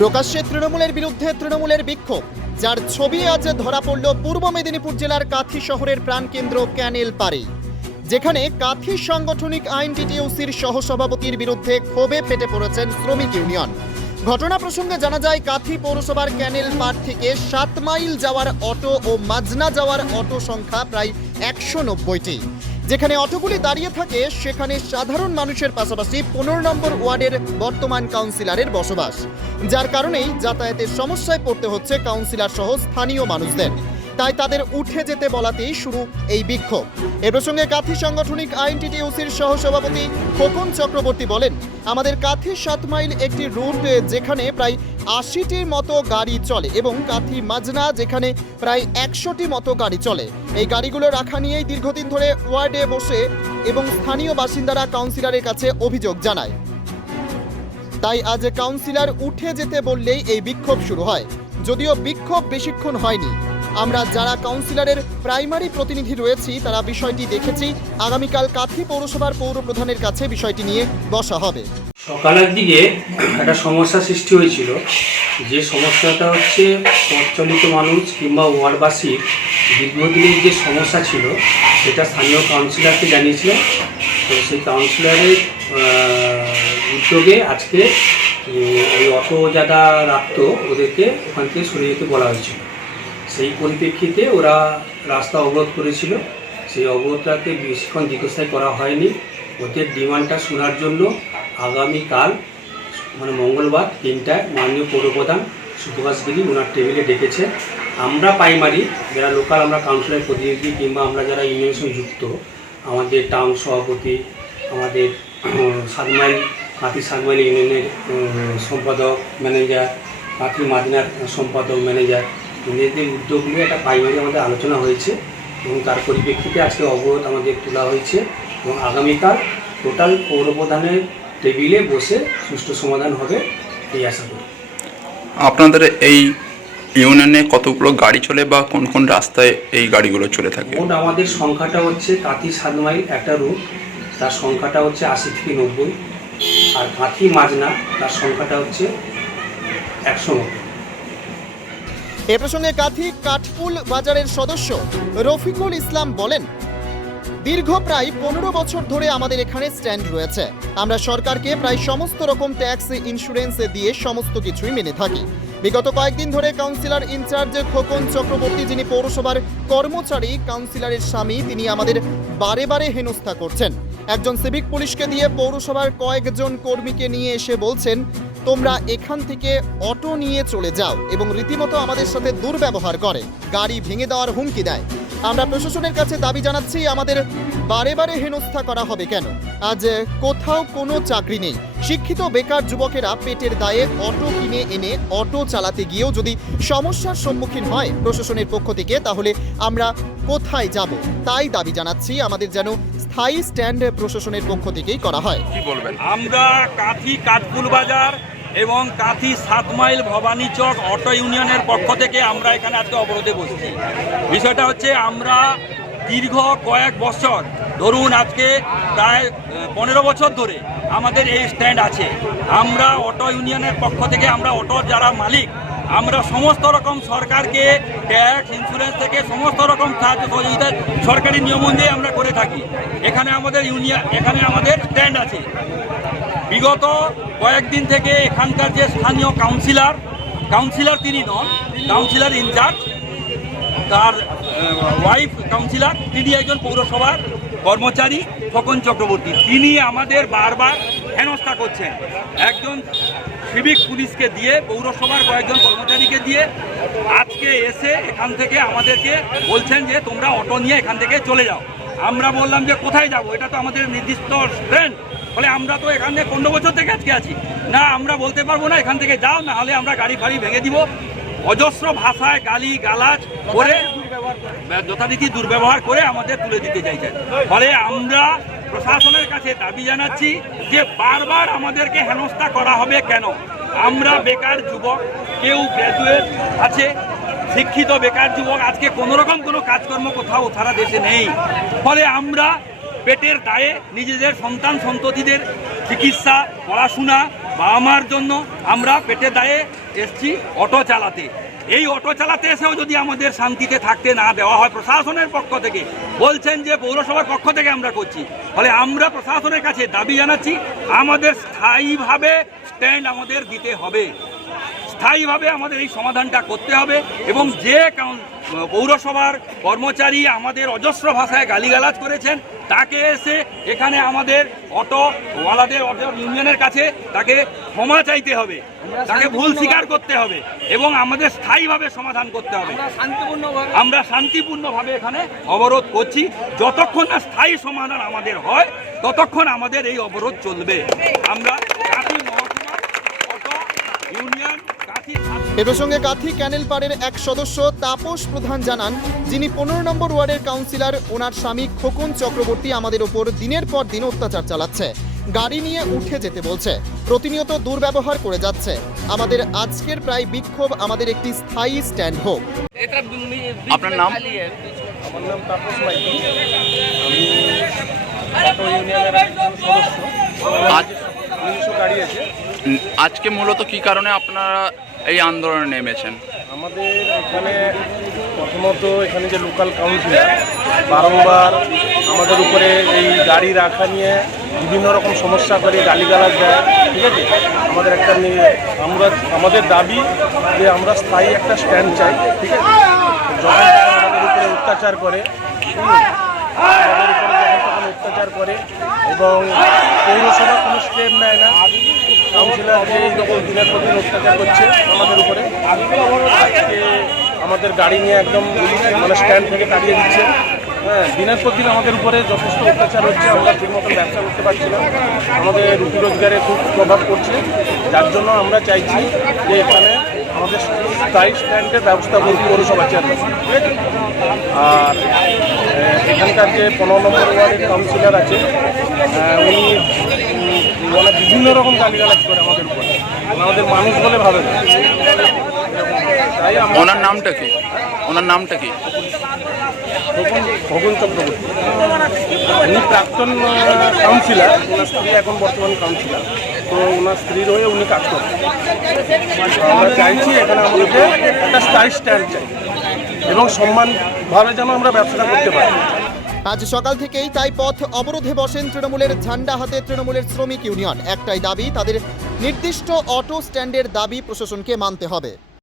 প্রকাশ্যে তৃণমূলের বিরুদ্ধে তৃণমূলের বিক্ষোভ, যার ছবি আজ ধরা পড়ল পূর্ব মেদিনীপুর জেলার কাথি শহরের প্রাণকেন্দ্র ক্যানেল পাড়ে, যেখানে কাথি সাংগঠনিক আইন টিটিউসির সহসভাপতির বিরুদ্ধে ক্ষোভে ফেটে পড়েছেন শ্রমিক ইউনিয়ন। ঘটনা প্রসঙ্গে জানা যায়, কাথি পৌরসভার ক্যানেল পাড় থেকে 7 মাইল যাওয়ার অটো ও মাজনা যাওয়ার অটো সংখ্যা প্রায় 190টি। যেখানে অটোগুলি দাঁড়িয়ে থাকে সেখানে সাধারণ মানুষের পাশাপাশি 15 নম্বর ওয়ার্ডের বর্তমান কাউন্সিলরের বসবাস, যার কারণেই যাতায়াতের সমস্যায় পড়তে হচ্ছে কাউন্সিলর সহ স্থানীয় মানুষদের। তাই তাদের উঠে যেতে বলাতেই শুরু এই বিক্ষোভ। এ প্রসঙ্গে কাথি সাংগঠনিক আইন টিটিউসির সহসভাপতি খোকন চক্রবর্তী বলেন, আমাদের কাথি 7 মাইল একটি রুট যেখানে প্রায় 80টির মতো গাড়ি চলে এবং কাথি মাজনা যেখানে প্রায় 100টি মতো গাড়ি চলে। এই গাড়িগুলো রাখা নিয়েই দীর্ঘদিন ধরে ওয়ার্ডে বসে এবং স্থানীয় বাসিন্দারা কাউন্সিলরের কাছে অভিযোগ জানায়। তাই আজ কাউন্সিলর উঠে যেতে বললেই এই বিক্ষোভ শুরু হয়। যদিও বিক্ষোভ বেশিক্ষণ হয়নি। আমরা যারা কাউন্সিলরের প্রাইমারি প্রতিনিধি রয়েছি তারা বিষয়টি দেখেছি। আগামীকাল কাথি পৌরসভার পৌর প্রধানের কাছে বিষয়টি নিয়ে বসা হবে। সকালের দিকে একটা সমস্যা সৃষ্টি হয়েছিল, যে সমস্যাটা হচ্ছে প্রচলিত মানুষ কিংবা ওয়ার্ডবাসীর দীর্ঘদিনের যে সমস্যা ছিল সেটা স্থানীয় কাউন্সিলরকে জানিয়েছিল। তো সেই কাউন্সিলরের উদ্যোগে আজকে ওই অটো যারা রাখতো ওদেরকে ওখান থেকে সরিয়ে যেতে বলা হয়েছিল। সেই পরিপ্রেক্ষিতে ওরা রাস্তা অবরোধ করেছিল। সেই অবরোধটাকে বেশিক্ষণ দীর্ঘস্থায়ী করা হয়নি। ওদের ডিমান্ডটা শোনার জন্য আগামীকাল মানে মঙ্গলবার 3টায় মাননীয় পৌরপ্রধান সুভাষ গিরি ওনার টেবিলে ডেকেছে। আমরা প্রাইমারি যারা লোকাল আমরা কাউন্সিলর প্রতিনিধি কিংবা আমরা যারা ইউনিয়নের সঙ্গে যুক্ত, আমাদের টাউন সভাপতি, আমাদের 7 মাইল কাথি 7 মাইল ইউনিয়নের সম্পাদক ম্যানেজার, কাথি মাজনার সম্পাদক ম্যানেজার, নিজেদের উদ্যোগ নিয়ে একটা প্রাইমারি আমাদের আলোচনা হয়েছে এবং তার পরিপ্রেক্ষিতে আজকে অবরোধ আমাদের তোলা হয়েছে এবং আগামীকাল টোটাল পৌরপ্রধানের টেবিলে বসে সুষ্ঠু সমাধান হবে এই আশা করি। আপনাদের এই ইউনিয়নে কতগুলো গাড়ি চলে বা কোন কোন রাস্তায় এই গাড়িগুলো চলে থাকে? মোট আমাদের সংখ্যাটা হচ্ছে কাথি 7 মাইল একটা রুট, তার সংখ্যাটা হচ্ছে 80 থেকে 90, আর কাথি মাজনা তার সংখ্যাটা হচ্ছে 190। এ প্রসঙ্গে কাথি কাঠপুল বাজারের সদস্য রফিকুল ইসলাম বলেন, দীর্ঘ প্রায় 15 বছর ধরে আমাদের এখানে স্ট্যান্ড রয়েছে। আমরা সরকারকে প্রায় সমস্ত রকম ট্যাক্স ইন্স্যুরেন্স দিয়ে সমস্ত কিছুই মেনে থাকি। বিগত কয়েকদিন ধরে কাউন্সিলর ইনচার্জ খোকন চক্রবর্তী, যিনি পৌরসভার কর্মচারী কাউন্সিলরের স্বামী, তিনি আমাদের বারে বারে হেনস্থা করছেন। একজন সিভিক পুলিশকে দিয়ে পৌরসভার কয়েকজন কর্মীকে নিয়ে এসে বলছেন, তোমরা এখান থেকে অটো নিয়ে চলে যাও, এবং রীতিমতো আমাদের সাথে দুর্ব্যবহার করে, গাড়ি ভেঙে দেওয়ার হুমকি দেয়। আমরা প্রশাসনের কাছে দাবি জানাচ্ছি, আমাদের বারে বারে হেনস্থা করা হবে কেন? আজ কোথাও কোনো চাকরি নেই। শিক্ষিত বেকার যুবকেরা পেটের দায়ে অটো কিনে এনে অটো চালাতে গিয়েও যদি সমস্যার সম্মুখীন হয় প্রশাসনের পক্ষ থেকে, তাহলে আমরা কোথায় যাব? তাই দাবি জানাচ্ছি, আমাদের যেন স্থায়ী স্ট্যান্ড প্রশাসনের পক্ষ থেকেই করা হয়। কি বলবেন? আমরা কাথি কাঠপুল বাজার এবং কাথি 7 মাইল ভবানী চক অটো ইউনিয়নের পক্ষ থেকে আমরা এখানে আজকে অবরোধে বসছি। বিষয়টা হচ্ছে, আমরা দীর্ঘ কয়েক বছর ধরুন আজকে প্রায় 15 বছর ধরে আমাদের এই স্ট্যান্ড আছে। আমরা অটো ইউনিয়নের পক্ষ থেকে আমরা অটোর যারা মালিক, আমরা সমস্ত রকম সরকারকে ট্যাক্স ইন্স্যুরেন্স থেকে সমস্ত রকম সাহায্য সহযোগিতা সরকারি নিয়ম অনুযায়ী আমরা করে থাকি। এখানে আমাদের স্ট্যান্ড আছে। বিগত কয়েকদিন থেকে এখানকার যে স্থানীয় কাউন্সিলর তিনি নন, কাউন্সিলর ইনচার্জ, তার ওয়াইফ কাউন্সিলর, তিনি একজন পৌরসভার কর্মচারী খোকন চক্রবর্তী, তিনি আমাদের বারবার হেনস্থা করছেন। একজন সিভিক পুলিশকে দিয়ে, পৌরসভার কয়েকজন কর্মচারীকে দিয়ে আজকে এসে এখান থেকে আমাদেরকে বলছেন যে তোমরা অটো নিয়ে এখান থেকে চলে যাও। আমরা বললাম যে কোথায় যাব, এটা তো আমাদের নির্দিষ্ট স্ট্যান্ড, ফলে আমরা তো এখানে 15 বছর থেকে আজকে আছি, না আমরা বলতে পারবো না এখান থেকে যাও, না হলে আমরা গাড়ি ফাড়ি ভেঙে দিব। অজস্র ভাষায় গালি গালাজ করে, যথারীতি দুর্ব্যবহার করে আমাদের তুলে দিতে চাইছেন। ফলে আমরা প্রশাসনের কাছে দাবি জানাচ্ছি যে বারবার আমাদেরকে হেনস্থা করা হবে কেন? আমরা বেকার যুবক, কেউ গ্র্যাজুয়েট আছে, শিক্ষিত বেকার যুবক, আজকে কোনোরকম কোনো কাজকর্ম কোথাও সারা দেশে নেই। ফলে আমরা পেটের দায়ে নিজেদের সন্তান সন্ততিদের চিকিৎসা, পড়াশোনা বাবা মার জন্য আমরা পেটে দায়ে এসছি অটো চালাতে। এই অটো চালাতে এসেও যদি আমাদের শান্তিতে থাকতে না দেওয়া হয় প্রশাসনের পক্ষ থেকে, বলছেন যে পৌরসভার পক্ষ থেকে আমরা করছি, ফলে আমরা প্রশাসনের কাছে দাবি জানাচ্ছি আমাদের স্থায়ীভাবে স্ট্যান্ড আমাদের দিতে হবে, স্থায়ীভাবে আমাদের এই সমাধানটা করতে হবে। এবং যে পৌরসভার কর্মচারী আমাদের অজস্র ভাষায় গালিগালাজ করেছেন তাকে এসে এখানে আমাদের অটোওয়ালাদের অটো ইউনিয়নের কাছে তাকে ক্ষমা চাইতে হবে, তাকে ভুল স্বীকার করতে হবে এবং আমাদের স্থায়ীভাবে সমাধান করতে হবে। আমরা শান্তিপূর্ণভাবে এখানে অবরোধ করছি, যতক্ষণ না স্থায়ী সমাধান আমাদের হয় ততক্ষণ আমাদের এই অবরোধ চলবে। আমরা কাঁথি মহকুমা অটো ইউনিয়ন এ প্রসঙ্গে কাঁথি ক্যানেল পাড়ের এক সদস্য তাপস প্রধান জানান, যিনি 15 নম্বর ওয়ার্ডের কাউন্সিলর, ওনার স্বামী খোকন চক্রবর্তী আমাদের ওপর দিনের পর দিন অত্যাচার চালাচ্ছে, গাড়ি নিয়ে উঠে যেতে বলছে, প্রতিনিয়ত দুর্ব্যবহার করে যাচ্ছে। আমাদের আজকের প্রায় বিক্ষোভ আমাদের একটি স্থায়ী স্ট্যান্ড হোক। আপনার নাম? আমার নাম তাপস মাইতি, আমি অটো ইউনিয়নের একজন সদস্য। আজ নিজস্ব গাড়ি আছে। আজকে মূলত কি কারণে আপনারা এই আন্দোলনে নেমেছেন? আমাদের এখানে প্রথমত এখানে যে লোকাল কাউন্সিলর বারংবার আমাদের উপরে এই গাড়ি রাখা নিয়ে বিভিন্ন রকম সমস্যা করে গালিগালাজ দেয়, ঠিক আছে। আমাদের একটা আমাদের দাবি যে আমরা স্থায়ী একটা স্ট্যান্ড চাই, ঠিক আছে। যখন আমাদের উপরে অত্যাচার করে, আমাদের উপরে যখন অত্যাচার করে এবং পৌরসভা কোনো স্টেপ নেয় না, কাউন্সিলর যে যখন দিনের পর দিন অত্যাচার করছে আমাদের উপরে, আজকে আমাদের গাড়ি নিয়ে একদম মানে স্ট্যান্ড থেকে তাড়িয়ে দিচ্ছে। হ্যাঁ, দিনের পর দিন আমাদের উপরে যথেষ্ট অত্যাচার হচ্ছে, আমরা ঠিক মতন ব্যবসা করতে পারছি না, আমাদের রুটি রোজগারে খুব প্রভাব পড়ছে। যার জন্য আমরা চাইছি যে এখানে আমাদের স্থায়ী স্ট্যান্ডের ব্যবস্থা করতে পৌরসভা চেয়ারম্যান, ঠিক আছে। আর এখানকার যে 15 নম্বর ওয়ার্ডের কাউন্সিলর আছে উনি মানে বিভিন্ন রকম গালিগালাজ করে আমাদের উপরে, আমাদের মানুষ বলে ভাবে না। তাই ওনার নামটা কি? ওনার নামটা কি? খোকন চক্রবর্তী, উনি প্রাক্তন কাউন্সিলর, ওনার স্ত্রী এখন বর্তমান কাউন্সিলর, তো ওনার স্ত্রীর হয়ে উনি কাজ করেন। আমরা চাইছি এখানে আমাদেরকে একটা স্থায়ী স্ট্যান্ড চাই এবং সম্মানভাবে যেন আমরা ব্যবসাটা করতে পারি। আজ সকাল থেকেই তাই পথ অবরোধে বসেন তৃণমূলের ঝান্ডা হাতে তৃণমূলের শ্রমিক ইউনিয়ন। একটাই দাবি, তাদের নির্দিষ্ট অটো স্ট্যান্ডের দাবি প্রশাসনকে মানতে হবে।